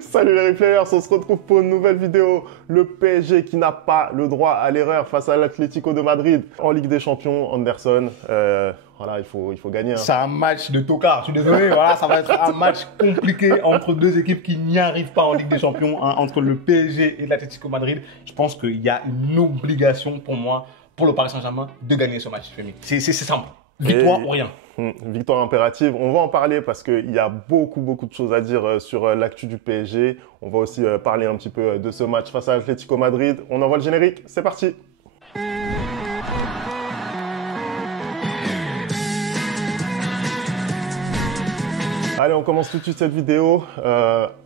Salut les replayers, on se retrouve pour une nouvelle vidéo. Le PSG qui n'a pas le droit à l'erreur face à l'Atlético de Madrid en Ligue des Champions. Anderson, voilà, il faut gagner. C'est un match de tocard, je suis désolé, voilà, ça va être un match compliqué entre deux équipes qui n'y arrivent pas en Ligue des Champions, hein, entre le PSG et l'Atlético Madrid. Je pense qu'il y a une obligation pour moi, pour le Paris Saint-Germain, de gagner ce match, Femi. C'est simple, victoire ou rien. Victoire impérative. On va en parler parce qu'il y a beaucoup de choses à dire sur l'actu du PSG. On va aussi parler un petit peu de ce match face à l'Atlético Madrid. On envoie le générique, c'est parti. Allez, on commence tout de suite cette vidéo.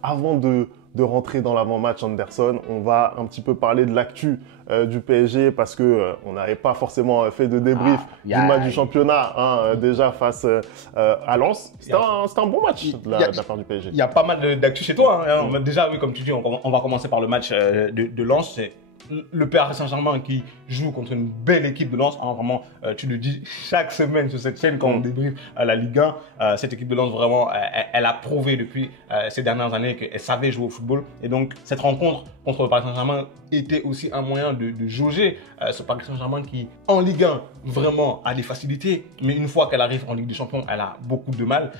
Avant de rentrer dans l'avant-match Anderson, on va un petit peu parler de l'actu du PSG parce que on n'avait pas forcément fait de débrief du match du championnat déjà face à Lens. C'était un bon match de la part du PSG. Il y a pas mal d'actu chez toi. Hein. Déjà, oui, comme tu dis, on va commencer par le match de Lens. C'est le Paris Saint-Germain qui joue contre une belle équipe de Lens. Hein, vraiment, tu le dis chaque semaine sur cette chaîne quand on débriefe la Ligue 1. Cette équipe de Lens, vraiment, elle a prouvé depuis ces dernières années qu'elle savait jouer au football. Et donc, cette rencontre contre le Paris Saint-Germain était aussi un moyen de jauger ce Paris Saint-Germain qui, en Ligue 1, vraiment a des facilités. Mais une fois qu'elle arrive en Ligue des Champions, elle a beaucoup de mal.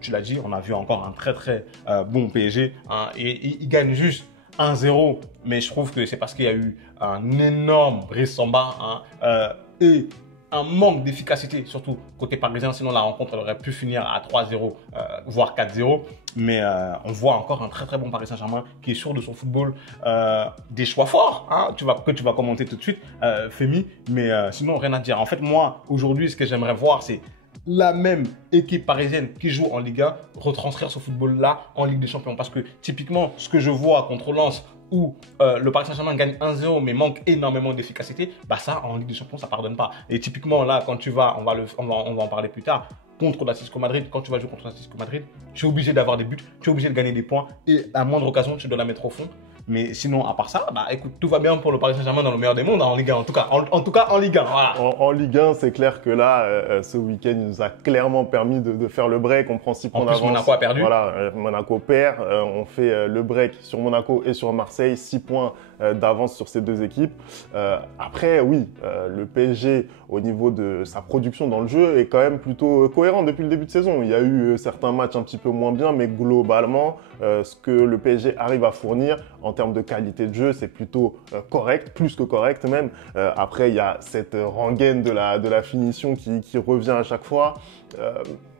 Tu l'as dit, on a vu encore un très bon PSG. Hein, et il gagne juste 1-0, mais je trouve que c'est parce qu'il y a eu un énorme Brice Samba et un manque d'efficacité, surtout côté parisien. Sinon, la rencontre aurait pu finir à 3-0, voire 4-0. Mais on voit encore un très bon Paris Saint-Germain qui est sûr de son football. Des choix forts, hein, que tu vas commenter tout de suite, Femi. Mais sinon, rien à dire. En fait, moi, aujourd'hui, ce que j'aimerais voir, c'est la même équipe parisienne qui joue en Ligue 1 retranscrire ce football-là en Ligue des Champions. Parce que typiquement, ce que je vois contre Lens où le Paris Saint-Germain gagne 1-0 mais manque énormément d'efficacité, bah ça, en Ligue des Champions, ça pardonne pas. Et typiquement, là, quand tu vas, on va en parler plus tard, contre l'Atlético Madrid, quand tu vas jouer contre l'Atlético Madrid, tu es obligé d'avoir des buts, tu es obligé de gagner des points et à moindre occasion, tu dois la mettre au fond. Mais sinon, à part ça, bah écoute, tout va bien pour le Paris Saint-Germain dans le meilleur des mondes, hein, en Ligue 1, en tout cas en Ligue 1. Voilà. En Ligue 1, c'est clair que là, ce week-end, il nous a clairement permis de faire le break. On prend 6 points d'avance. Monaco a perdu. Voilà, Monaco perd. On fait le break sur Monaco et sur Marseille. 6 points d'avance sur ces deux équipes. Après, oui, le PSG, au niveau de sa production dans le jeu, est quand même plutôt cohérent depuis le début de saison. Il y a eu certains matchs un petit peu moins bien, mais globalement, ce que le PSG arrive à fournir en termes de qualité de jeu, c'est plutôt correct, plus que correct même. Après, il y a cette rengaine de la finition qui revient à chaque fois.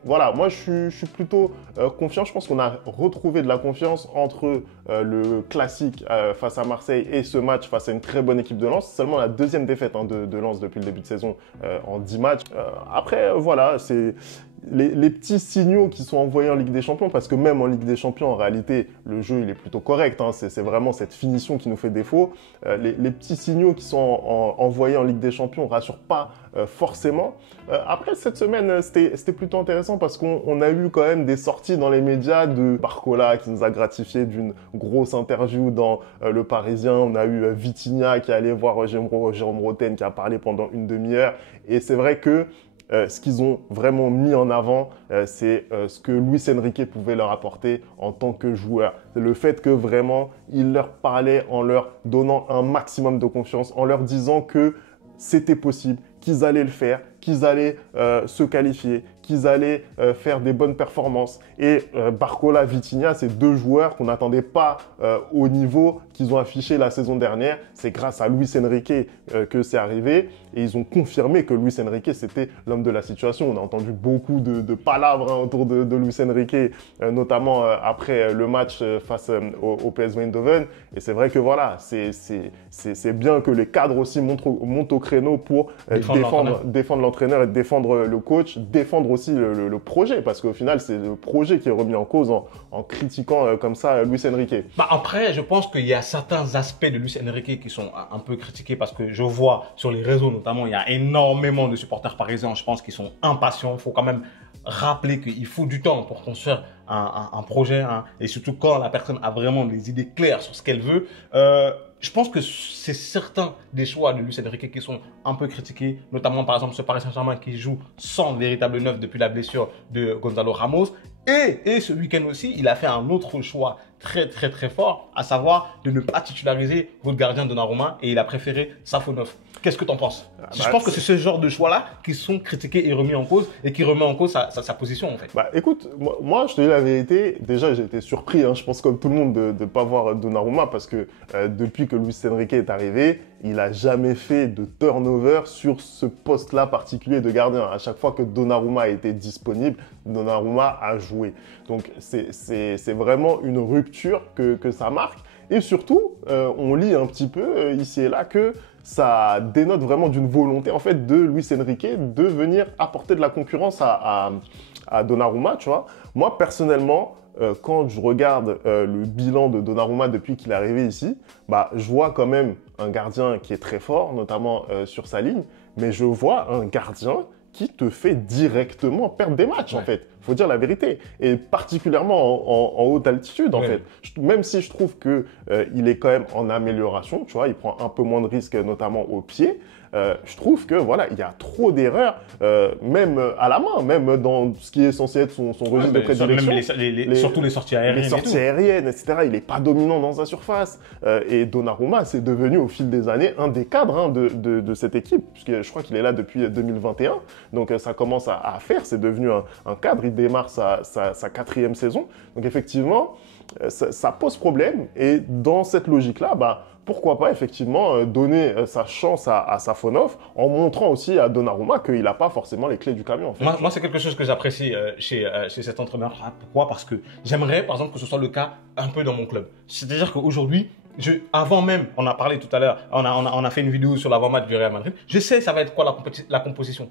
Voilà, moi je suis plutôt confiant. Je pense qu'on a retrouvé de la confiance entre le classique face à Marseille et ce match face à une très bonne équipe de Lens. C'est seulement la deuxième défaite de Lens depuis le début de saison en 10 matchs. Après, voilà, c'est les petits signaux qui sont envoyés en Ligue des Champions, parce que même en Ligue des Champions, en réalité, le jeu il est plutôt correct. Hein, c'est vraiment cette finition qui nous fait défaut. Les petits signaux qui sont envoyés en Ligue des Champions ne rassurent pas forcément. Après, cette semaine, c'était plutôt intéressant parce qu'on a eu quand même des sorties dans les médias de Barcola qui nous a gratifié d'une grosse interview dans Le Parisien. On a eu Vitinha qui allait voir Jérôme Roten qui a parlé pendant une demi-heure. Et c'est vrai que ce qu'ils ont vraiment mis en avant, c'est ce que Luis Enrique pouvait leur apporter en tant que joueur. C'est le fait que vraiment, il leur parlait en leur donnant un maximum de confiance, en leur disant que c'était possible, qu'ils allaient le faire, qu'ils allaient se qualifier, qu'ils allaient faire des bonnes performances. Et Barcola, Vitinha, c'est deux joueurs qu'on n'attendait pas au niveau qu'ils ont affiché la saison dernière. C'est grâce à Luis Enrique que c'est arrivé. Et ils ont confirmé que Luis Enrique, c'était l'homme de la situation. On a entendu beaucoup de palabres autour de Luis Enrique, notamment après le match face au PSV Eindhoven. Et c'est vrai que voilà, c'est bien que les cadres aussi montent au créneau pour défendre l'entraîneur et défendre le coach, défendre aussi le projet, parce qu'au final, c'est le projet qui est remis en cause en critiquant comme ça Luis Enrique. Bah après, je pense qu'il y a certains aspects de Luis Enrique qui sont un peu critiqués parce que je vois sur les réseaux notamment, il y a énormément de supporters parisiens, je pense, qui sont impatients. Il faut quand même rappeler qu'il faut du temps pour construire un projet, hein, et surtout quand la personne a vraiment des idées claires sur ce qu'elle veut. Je pense que c'est certains des choix de Luis Enrique qui sont un peu critiqués, notamment par exemple ce Paris Saint-Germain qui joue sans véritable neuf depuis la blessure de Gonzalo Ramos. Et ce week-end aussi, il a fait un autre choix très fort, à savoir de ne pas titulariser votre gardien Donnarumma et il a préféré Safonov. Qu'est-ce que tu en penses? Je pense que c'est ce genre de choix-là qui sont critiqués et remis en cause et qui remet en cause sa position en fait. Bah écoute, moi je te dis la vérité, déjà j'ai été surpris, hein, je pense comme tout le monde de ne pas voir Donnarumma parce que depuis que Luis Enrique est arrivé, il n'a jamais fait de turnover sur ce poste-là particulier de gardien. À chaque fois que Donnarumma était disponible, Donnarumma a joué. Donc c'est vraiment une rupture que ça marque. Et surtout, on lit un petit peu ici et là que ça dénote vraiment d'une volonté en fait de Luis Enrique de venir apporter de la concurrence à Donnarumma, tu vois. Moi personnellement, quand je regarde le bilan de Donnarumma depuis qu'il est arrivé ici, bah, je vois quand même un gardien qui est très fort, notamment sur sa ligne, mais je vois un gardien qui te fait directement perdre des matchs, en fait. Il faut dire la vérité. Et particulièrement en haute altitude, en fait. Même si je trouve qu'il est quand même en amélioration, tu vois, il prend un peu moins de risques, notamment au pied. Je trouve que voilà, il y a trop d'erreurs, même à la main, même dans ce qui est censé être son registre de prédilection. Même surtout les sorties aériennes. Les sorties aériennes, etc. Il n'est pas dominant dans sa surface. Et Donnarumma, c'est devenu au fil des années un des cadres hein, de cette équipe, puisque je crois qu'il est là depuis 2021. Donc ça commence à faire, c'est devenu un cadre. Il démarre sa 4e saison. Donc effectivement, ça pose problème. Et dans cette logique-là, bah, pourquoi pas effectivement donner sa chance à Safonov en montrant aussi à Donnarumma qu'il n'a pas forcément les clés du camion. En fait. Moi c'est quelque chose que j'apprécie chez cet entraîneur. Pourquoi? Parce que j'aimerais, par exemple, que ce soit le cas un peu dans mon club. C'est-à-dire qu'aujourd'hui, avant même, on a parlé tout à l'heure, on a fait une vidéo sur l'avant-match du Real Madrid. Je sais ça va être quoi la composition.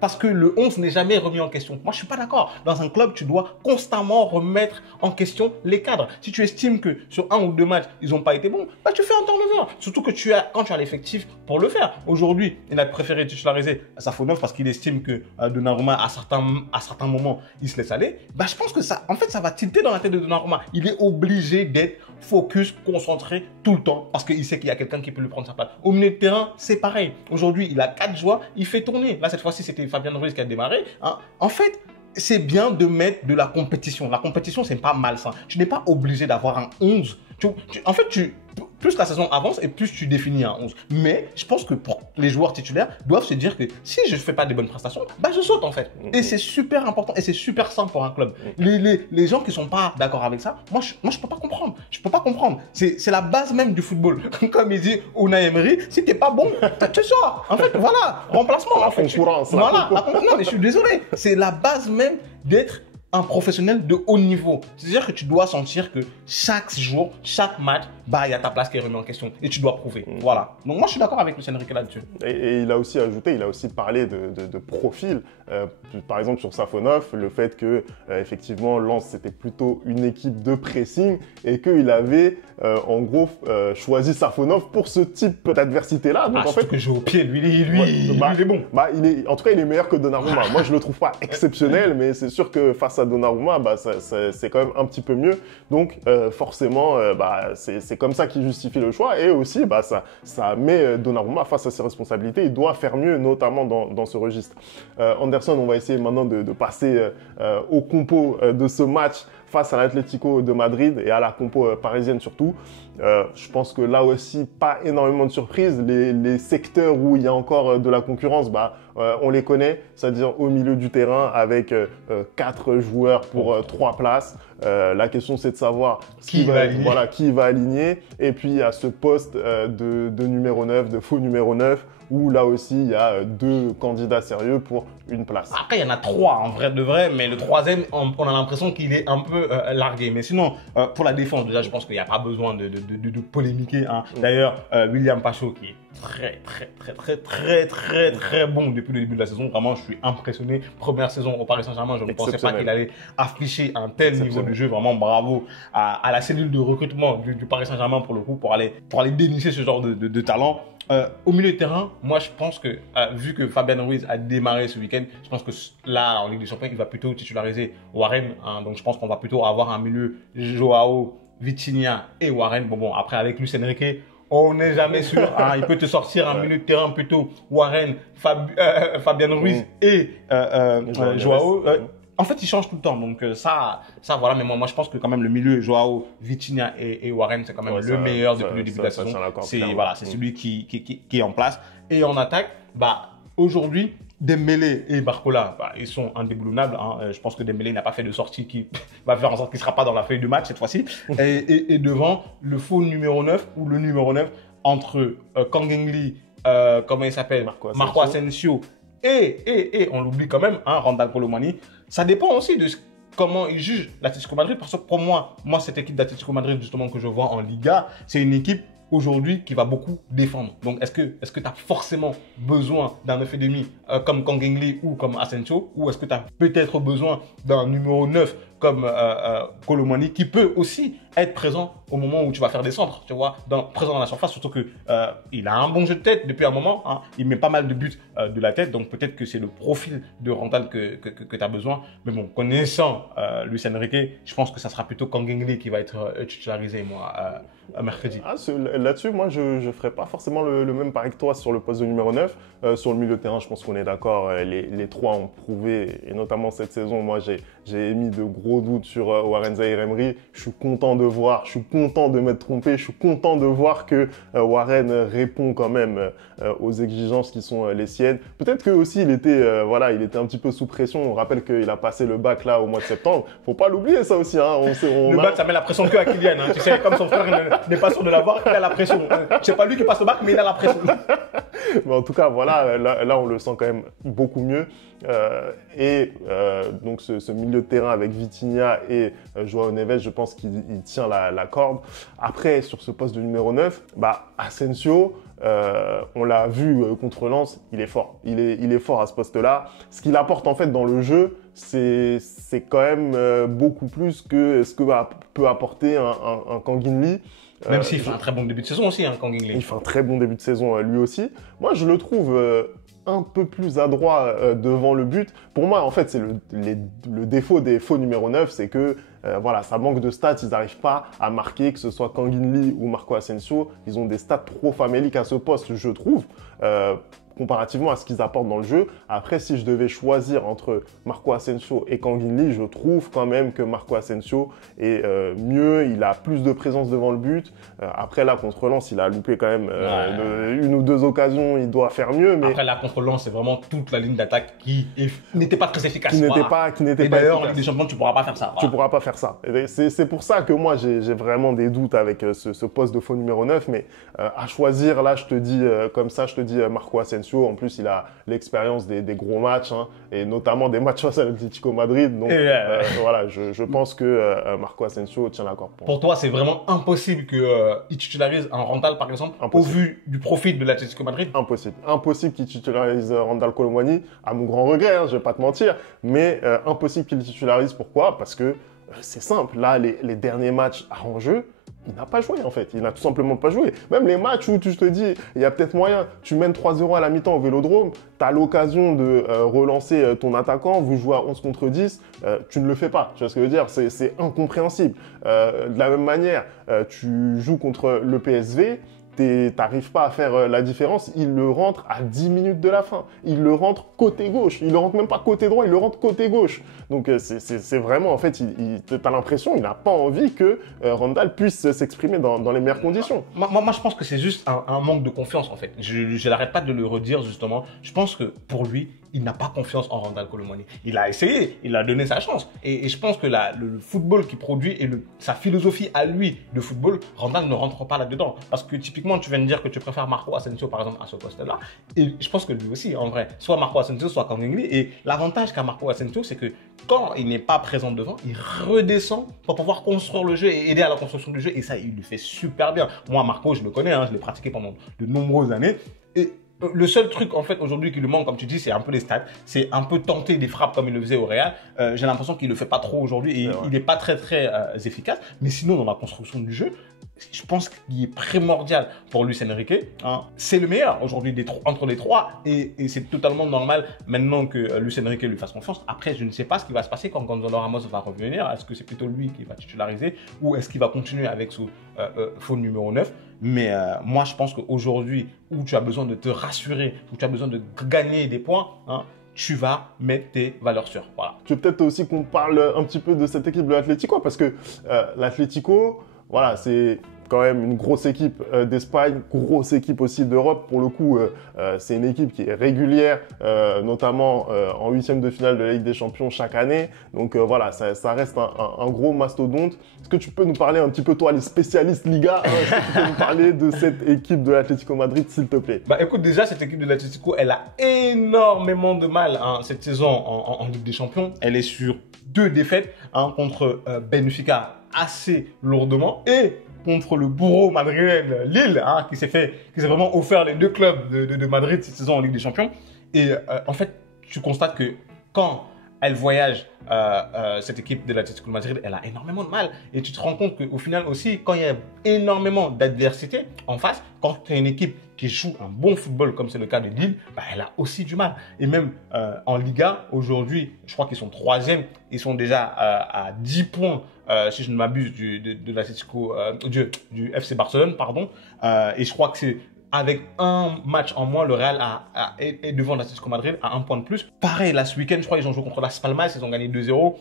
Parce que le 11 n'est jamais remis en question. Moi, je suis pas d'accord. Dans un club, tu dois constamment remettre en question les cadres. Si tu estimes que sur 1 ou 2 matchs, ils n'ont pas été bons, bah, tu fais un turnover. Surtout que quand tu as l'effectif pour le faire. Aujourd'hui, il a préféré titulariser Safonov parce qu'il estime que Donnarumma, à certains moments, il se laisse aller. Bah, je pense que ça va tilter dans la tête de Donnarumma. Il est obligé d'être focus, concentré tout le temps parce qu'il sait qu'il y a quelqu'un qui peut lui prendre sa place. Au milieu de terrain, c'est pareil. Aujourd'hui, il a 4 joueurs, il fait tourner. Là, cette fois-ci, c'était Fabian Ruiz qui a démarré. Hein. En fait, c'est bien de mettre de la compétition. La compétition, c'est pas malsain. Tu n'es pas obligé d'avoir un 11. Plus la saison avance et plus tu définis un 11. Mais je pense que pour les joueurs titulaires doivent se dire que si je ne fais pas des bonnes prestations, bah je saute en fait. Et c'est super important et c'est super simple pour un club. Les gens qui ne sont pas d'accord avec ça, moi je peux pas comprendre. Je peux pas comprendre. C'est la base même du football. Comme il dit Unai Emery, si tu n'es pas bon, tu sors. En fait, voilà, remplacement. La concurrence. Voilà, non mais je suis désolé. C'est la base même d'être un professionnel de haut niveau. C'est-à-dire que tu dois sentir que chaque jour, chaque match, bah, il y a ta place qui est remise en question et tu dois prouver. Voilà. Donc moi, je suis d'accord avec Luis Enrique là-dessus. Et il a aussi ajouté, il a aussi parlé de profil. Par exemple, sur Safonov, le fait que, effectivement, Lens, c'était plutôt une équipe de pressing et qu'il avait, en gros, choisi Safonov pour ce type d'adversité-là. Donc, en fait, que j'ai au pied, lui, il est bon. Bah, en tout cas, il est meilleur que Donnarumma. Moi, je le trouve pas exceptionnel, mais c'est sûr que face à Donnarumma, bah, c'est quand même un petit peu mieux. Donc, forcément, bah, c'est comme ça qu'il justifie le choix. Et aussi, bah, ça met Donnarumma face à ses responsabilités. Il doit faire mieux, notamment dans ce registre. Anderson, on va essayer maintenant de passer au compo de ce match face à l'Atlético de Madrid et à la compo parisienne surtout. Je pense que là aussi, pas énormément de surprises. Les secteurs où il y a encore de la concurrence, bah, on les connaît, c'est-à-dire au milieu du terrain avec 4 joueurs pour 3 places. La question, c'est de savoir qui va aligner. Et puis, à ce poste de numéro 9, de faux numéro 9, où là aussi, il y a 2 candidats sérieux pour une place. Après, il y en a 3 en vrai de vrai, mais le 3e, on a l'impression qu'il est un peu largué. Mais sinon, pour la défense, déjà, je pense qu'il n'y a pas besoin de polémiquer. Hein. D'ailleurs, William Pacho, qui est très bon depuis le début de la saison. Vraiment, je suis impressionné. Première saison au Paris Saint-Germain, je ne pensais pas qu'il allait afficher un tel niveau de jeu. Vraiment, bravo à la cellule de recrutement du Paris Saint-Germain pour le coup, pour aller dénicher ce genre de talent. Au milieu de terrain, moi je pense que, vu que Fabian Ruiz a démarré ce week-end, je pense que là, en Ligue des Champions, il va plutôt titulariser Warren. Hein, donc je pense qu'on va plutôt avoir un milieu Joao, Vitinha et Warren. Bon, après avec Luis Enrique, on n'est jamais sûr. Hein, il peut te sortir un milieu de terrain plutôt Warren, Fabian Ruiz et Joao. En fait, il change tout le temps. Donc, ça voilà. Mais moi, je pense que quand même, le milieu, Joao, Vitinha et Warren, c'est quand même le meilleur depuis le début de la saison. C'est celui qui est en place. Et en attaque, aujourd'hui, Dembélé et Barcola, ils sont indéboulonnables. Je pense que Dembélé n'a pas fait de sortie qui va faire en sorte qu'il ne sera pas dans la feuille de match cette fois-ci. Et devant, le faux numéro 9 ou le numéro 9 entre Kang In-lee, comment il s'appelle, Marco Asensio et on l'oublie quand même, Randal Colomani. Ça dépend aussi de comment il juge l'Atlético Madrid. Parce que pour moi, cette équipe d'Atlético Madrid justement que je vois en Liga, c'est une équipe aujourd'hui qui va beaucoup défendre. Donc, est-ce que tu as forcément besoin d'un 9,5 comme Kang In-lee ou comme Asensio, ou est-ce que tu as peut-être besoin d'un numéro 9 comme Colomani qui peut aussi être présent au moment où tu vas faire des centres, tu vois, présent dans la surface, surtout que il a un bon jeu de tête depuis un moment, il met pas mal de buts de la tête, donc peut-être que c'est le profil de Randal que tu as besoin. Mais bon, connaissant Luis Enrique, je pense que ça sera plutôt Kang In-lee qui va être titularisé, moi, mercredi. Là-dessus, moi, je ne ferai pas forcément le même pari que toi sur le poste de numéro 9. Sur le milieu de terrain, je pense qu'on est d'accord. Les trois ont prouvé, et notamment cette saison, moi, j'ai émis de gros doutes sur Warren Zaïre-Emery. Je suis content de voir, je suis content de m'être trompé, je suis content de voir que Warren répond quand même aux exigences qui sont les siennes. Peut-être que aussi il était un petit peu sous pression. On rappelle qu'il a passé le bac là au mois de septembre. Faut pas l'oublier ça aussi. Le bac, ça met la pression que à Kylian. Tu sais, comme son frère n'est pas sûr de l'avoir, il a la pression. C'est pas lui qui passe le bac, mais il a la pression. Mais en tout cas, voilà, là on le sent quand même beaucoup mieux. Donc ce milieu de terrain avec Vitinha et Joao Neves, je pense qu'il tient la corde. Après, sur ce poste de numéro 9, Asensio, on l'a vu contre Lens, il est fort. Il est fort à ce poste-là. Ce qu'il apporte en fait dans le jeu, c'est quand même beaucoup plus que ce que peut apporter un Kang In-lee. Même s'il fait un très bon début de saison aussi, Kang In-lee. Il fait un très bon début de saison lui aussi. Moi, je le trouve un peu plus adroit devant le but. Pour moi, en fait, c'est le défaut des faux numéro 9, c'est que ça manque de stats, ils n'arrivent pas à marquer, que ce soit Kang In-lee ou Marco Asensio. Ils ont des stats trop faméliques à ce poste, je trouve. Comparativement à ce qu'ils apportent dans le jeu. Après, si je devais choisir entre Marco Asensio et Kang In-lee, je trouve quand même que Marco Asensio est mieux, il a plus de présence devant le but. Après, là, contre Lens, il a loupé quand même une ou deux occasions, il doit faire mieux. Mais... Après, là, contre Lens, c'est vraiment toute la ligne d'attaque qui n'était pas très efficace. Qui n'était pas efficace. D'ailleurs, en Ligue des Champions, tu ne pourras pas faire ça. Tu ne pourras pas faire ça. C'est pour ça que moi, j'ai vraiment des doutes avec ce poste de faux numéro 9. Mais à choisir, là, je te dis comme ça, je te dis Marco Asensio. En plus, il a l'expérience des gros matchs, et notamment des matchs face à l'Atlético Madrid. Donc, voilà, je pense que Marco Asensio tient la corde. Pour toi, c'est vraiment impossible qu'il titularise un Randal, par exemple, au vu du profil de l'Atlético Madrid? Impossible. Impossible qu'il titularise Randal Colomani, à mon grand regret, je ne vais pas te mentir. Mais impossible qu'il titularise. Pourquoi? Parce que c'est simple. Là, les derniers matchs à enjeu, il n'a pas joué en fait, il n'a tout simplement pas joué. Même les matchs où tu te dis, il y a peut-être moyen, tu mènes 3-0 à la mi-temps au Vélodrome, tu as l'occasion de relancer ton attaquant, vous jouez à 11 contre 10, tu ne le fais pas. Tu vois ce que je veux dire? C'est incompréhensible. De la même manière, tu joues contre le PSV, t'arrives pas à faire la différence, il le rentre à 10 minutes de la fin. Il le rentre côté gauche. Il le rentre même pas côté droit, il le rentre côté gauche. Donc c'est vraiment, en fait, t'as l'impression, il n'a pas envie que Randal puisse s'exprimer dans les meilleures conditions. Moi, je pense que c'est juste un manque de confiance, en fait. Je n'arrête pas de le redire, justement. Je pense que pour lui, il n'a pas confiance en Randal Colomani. Il a essayé, il a donné sa chance. Et je pense que le football qu'il produit et sa philosophie à lui de football, Randal ne rentre pas là-dedans. Parce que typiquement, tu viens de dire que tu préfères Marco Asensio, par exemple, à ce poste-là. Et je pense que lui aussi, en vrai, soit Marco Asensio, soit Kang In-lee. Et l'avantage qu'a Marco Asensio, c'est que quand il n'est pas présent devant, il redescend pour pouvoir construire le jeu et aider à la construction du jeu. Et ça, il le fait super bien. Moi, Marco, je le connais, je l'ai pratiqué pendant de nombreuses années. Et le seul truc, en fait, aujourd'hui qui lui manque, comme tu dis, c'est un peu les stats. C'est un peu tenter des frappes comme il le faisait au Real. J'ai l'impression qu'il ne le fait pas trop aujourd'hui et il n'est pas très, très efficace. Mais sinon, dans la construction du jeu, je pense qu'il est primordial pour Luis Enrique. C'est le meilleur aujourd'hui entre les trois et c'est totalement normal maintenant que Luis Enrique lui fasse confiance. Après, je ne sais pas ce qui va se passer quand Gonzalo Ramos va revenir. Est-ce que c'est plutôt lui qui va titulariser ou est-ce qu'il va continuer avec ce faux numéro 9? Mais moi, je pense qu'aujourd'hui, où tu as besoin de te rassurer, où tu as besoin de gagner des points, tu vas mettre tes valeurs sûres. Voilà. Tu veux peut-être aussi qu'on parle un petit peu de cette équipe de l'Atlético, parce que l'Atlético, voilà, c'est quand même une grosse équipe d'Espagne, grosse équipe aussi d'Europe. Pour le coup, c'est une équipe qui est régulière, notamment en huitième de finale de la Ligue des Champions chaque année. Donc voilà, ça reste un gros mastodonte. Est-ce que tu peux nous parler un petit peu, toi, les spécialistes Liga, est-ce que tu peux nous parler de cette équipe de l'Atlético Madrid, s'il te plaît? Bah écoute, déjà, cette équipe de l'Atlético, elle a énormément de mal cette saison en Ligue des Champions. Elle est sur 2 défaites contre Benfica assez lourdement et contre le bourreau madrilène Lille, qui s'est vraiment offert les 2 clubs de Madrid cette saison en Ligue des Champions. Et en fait, tu constates que quand elle voyage, cette équipe de l'Atlético de Madrid, elle a énormément de mal. Et tu te rends compte qu'au final aussi, quand il y a énormément d'adversité en face, quand tu as une équipe qui joue un bon football, comme c'est le cas de Lille, bah, elle a aussi du mal. Et même en Liga, aujourd'hui, je crois qu'ils sont 3e. Ils sont déjà à 10 points, si je ne m'abuse, de l'Atlético, du FC Barcelone, pardon. Et je crois que c'est avec un match en moins, le Real est devant l'Atlético Madrid à 1 point de plus. Pareil, là, ce week-end, je crois qu'ils ont joué contre Las Palmas, ils ont gagné 2-0.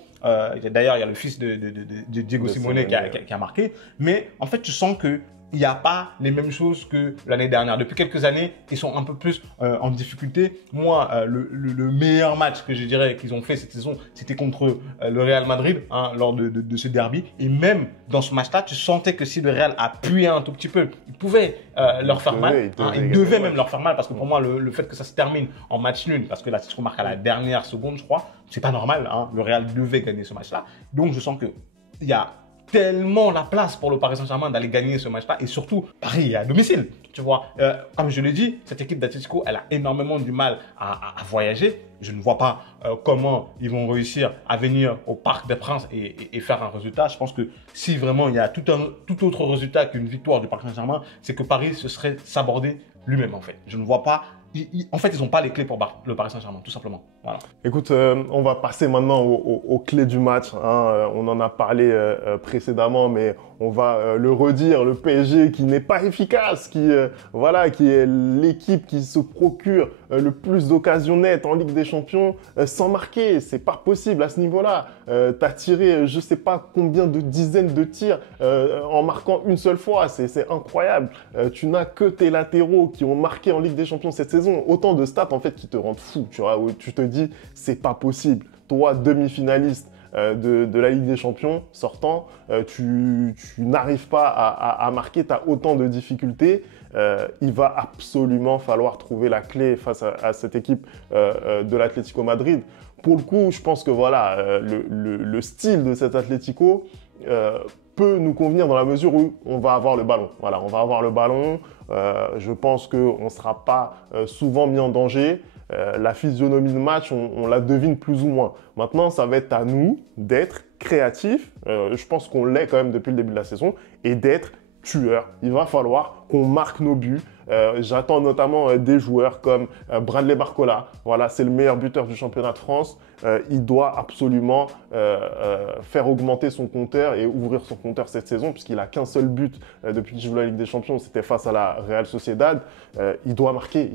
D'ailleurs, il y a le fils de Diego Simeone qui a marqué. Mais en fait, tu sens que il n'y a pas les mêmes choses que l'année dernière. Depuis quelques années, ils sont un peu plus en difficulté. Moi, le meilleur match que je dirais qu'ils ont fait cette saison, c'était contre le Real Madrid, lors de ce derby. Et même dans ce match-là, tu sentais que si le Real appuyait un tout petit peu, il pouvait leur faire mal. Il devait même leur faire mal, parce que pour moi, le fait que ça se termine en match nul, parce que l'Atlético marque à la dernière seconde, je crois, c'est pas normal. Le Real devait gagner ce match-là. Donc, je sens qu'il y a tellement la place pour le Paris Saint-Germain d'aller gagner ce match-là, et surtout Paris est à domicile, tu vois. Comme je l'ai dit, cette équipe d'Atlético, elle a énormément du mal à voyager. Je ne vois pas comment ils vont réussir à venir au Parc des Princes et faire un résultat. Je pense que si vraiment il y a tout autre résultat qu'une victoire du Paris Saint-Germain, c'est que Paris se serait sabordé lui-même, en fait. Je ne vois pas. En fait, ils n'ont pas les clés pour le Paris Saint-Germain, tout simplement. Voilà. Écoute, on va passer maintenant aux clés du match. On en a parlé précédemment, mais on va le redire. Le PSG qui n'est pas efficace, qui est l'équipe qui se procure le plus d'occasions nettes en Ligue des Champions sans marquer. C'est pas possible à ce niveau-là. T'as tiré, je sais pas combien de dizaines de tirs en marquant une seule fois. C'est incroyable. Tu n'as que tes latéraux qui ont marqué en Ligue des Champions cette saison. Autant de stats en fait qui te rendent fou. Tu vois, où tu te dis c'est pas possible. Toi, demi-finaliste de la Ligue des Champions sortant, tu n'arrives pas à marquer, tu as autant de difficultés. Il va absolument falloir trouver la clé face à cette équipe de l'Atlético Madrid. Pour le coup, je pense que voilà, le style de cet Atlético peut nous convenir dans la mesure où on va avoir le ballon. Voilà, on va avoir le ballon. Je pense qu'on ne sera pas souvent mis en danger. La physionomie de match, on la devine plus ou moins. Maintenant, ça va être à nous d'être créatifs. Je pense qu'on l'est quand même depuis le début de la saison et d'être tueurs. Il va falloir qu'on marque nos buts. J'attends notamment des joueurs comme Bradley Barcola. Voilà, c'est le meilleur buteur du championnat de France. Il doit absolument faire augmenter son compteur et ouvrir son compteur cette saison, puisqu'il n'a qu'un seul but depuis qu'il joue la Ligue des Champions, c'était face à la Real Sociedad. Il doit marquer,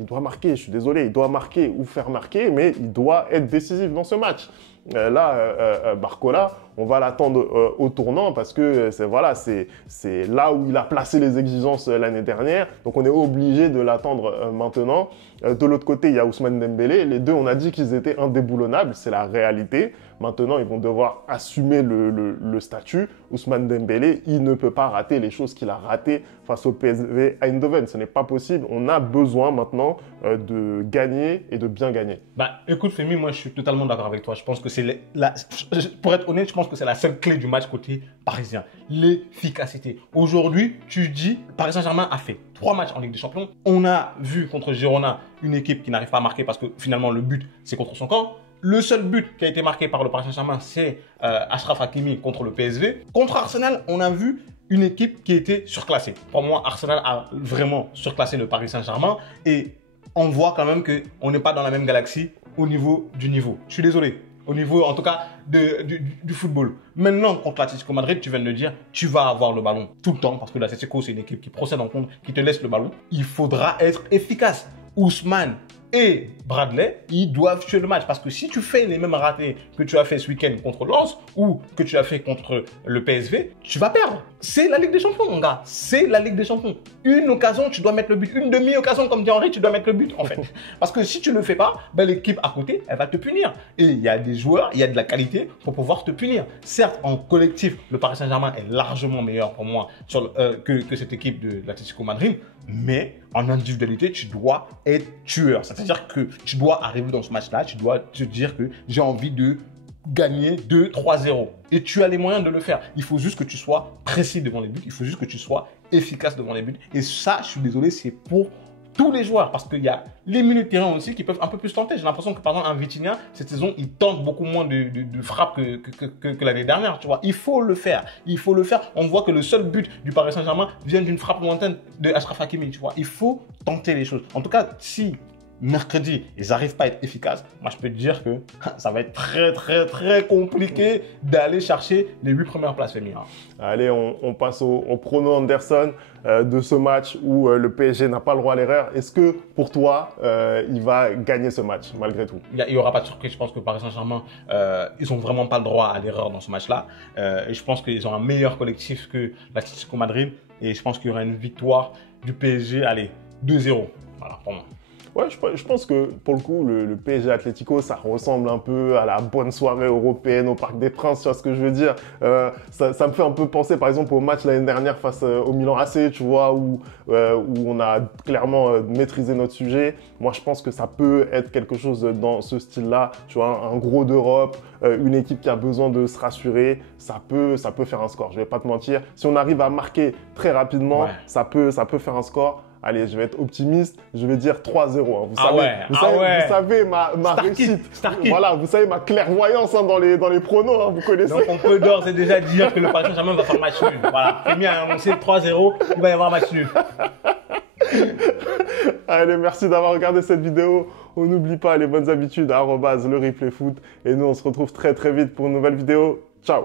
je suis désolé, il doit marquer ou faire marquer, mais il doit être décisif dans ce match. Barcola, on va l'attendre au tournant parce que c'est là où il a placé les exigences l'année dernière. Donc on est obligé de l'attendre maintenant. De l'autre côté, il y a Ousmane Dembélé. Les deux, on a dit qu'ils étaient indéboulonnables. C'est la réalité. Maintenant, ils vont devoir assumer le statut. Ousmane Dembélé, il ne peut pas rater les choses qu'il a ratées face au PSV Eindhoven. Ce n'est pas possible. On a besoin maintenant de gagner et de bien gagner. Bah, écoute, Femi, moi, je suis totalement d'accord avec toi. Je pense que c'est pour être honnête, je pense que c'est la seule clé du match côté parisien. L'efficacité. Aujourd'hui, tu dis, Paris Saint-Germain a fait 3 matchs en Ligue des Champions. On a vu contre Girona une équipe qui n'arrive pas à marquer parce que finalement, le but, c'est contre son camp. Le seul but qui a été marqué par le Paris Saint-Germain, c'est Achraf Hakimi contre le PSV. Contre Arsenal, on a vu une équipe qui était surclassée. Pour moi, Arsenal a vraiment surclassé le Paris Saint-Germain et on voit quand même qu'on n'est pas dans la même galaxie au niveau du niveau. Je suis désolé. Au niveau, en tout cas, du football. Maintenant, contre l'Atlético Madrid, tu viens de le dire, tu vas avoir le ballon tout le temps parce que l'Atlético, c'est une équipe qui procède en compte, qui te laisse le ballon. Il faudra être efficace. Ousmane et Bradley, ils doivent tuer le match. Parce que si tu fais les mêmes ratés que tu as fait ce week-end contre Lens ou que tu as fait contre le PSV, tu vas perdre. C'est la Ligue des Champions, mon gars. C'est la Ligue des Champions. Une occasion, tu dois mettre le but. Une demi-occasion, comme dit Henry, tu dois mettre le but, en fait. Parce que si tu ne le fais pas, ben, l'équipe à côté, elle va te punir. Et il y a des joueurs, il y a de la qualité pour pouvoir te punir. Certes, en collectif, le Paris Saint-Germain est largement meilleur pour moi que cette équipe de l'Atlético Madrid. Mais en individualité, tu dois être tueur. C'est-à-dire que tu dois arriver dans ce match-là, tu dois te dire que j'ai envie de gagner 2-3-0. Et tu as les moyens de le faire. Il faut juste que tu sois précis devant les buts. Il faut juste que tu sois efficace devant les buts. Et ça, je suis désolé, c'est pour tous les joueurs. Parce qu'il y a les milieux de terrain aussi qui peuvent un peu plus tenter. J'ai l'impression que, par exemple, un Vitinha, cette saison, il tente beaucoup moins de frappes que l'année dernière. Tu vois, il faut le faire. Il faut le faire. On voit que le seul but du Paris Saint-Germain vient d'une frappe lointaine de Achraf Hakimi. Tu vois, il faut tenter les choses. En tout cas, si mercredi, ils n'arrivent pas à être efficaces, moi je peux te dire que ça va être très compliqué d'aller chercher les 8 premières places féminines. Allez, on passe au prono Anderson de ce match où le PSG n'a pas le droit à l'erreur. Est-ce que pour toi, il va gagner ce match malgré tout? Il n'y aura pas de surprise. Je pense que Paris Saint-Germain, ils n'ont vraiment pas le droit à l'erreur dans ce match-là. Et je pense qu'ils ont un meilleur collectif que l'Atlético Madrid. Et je pense qu'il y aura une victoire du PSG, allez, 2-0. Voilà, pour moi. Ouais, je pense que pour le coup, le PSG Atlético, ça ressemble un peu à la bonne soirée européenne au Parc des Princes, tu vois ce que je veux dire. Ça me fait un peu penser par exemple au match l'année dernière face au Milan AC, tu vois, où on a clairement maîtrisé notre sujet. Moi, je pense que ça peut être quelque chose dans ce style-là, tu vois, un gros d'Europe, une équipe qui a besoin de se rassurer, ça peut faire un score, je vais pas te mentir. Si on arrive à marquer très rapidement, ouais, ça peut faire un score. Allez, je vais être optimiste, je vais dire 3-0. Hein. Vous savez ma réussite. Voilà, vous savez ma clairvoyance hein, dans les pronos, hein, vous connaissez. Donc on peut d'ores et déjà dire que le Paris Saint-Germain va faire match nul. Voilà, Rémi a annoncé 3-0, il va y avoir match nul. Allez, merci d'avoir regardé cette vidéo. On n'oublie pas les bonnes habitudes, @le replay foot. Et nous, on se retrouve très vite pour une nouvelle vidéo. Ciao.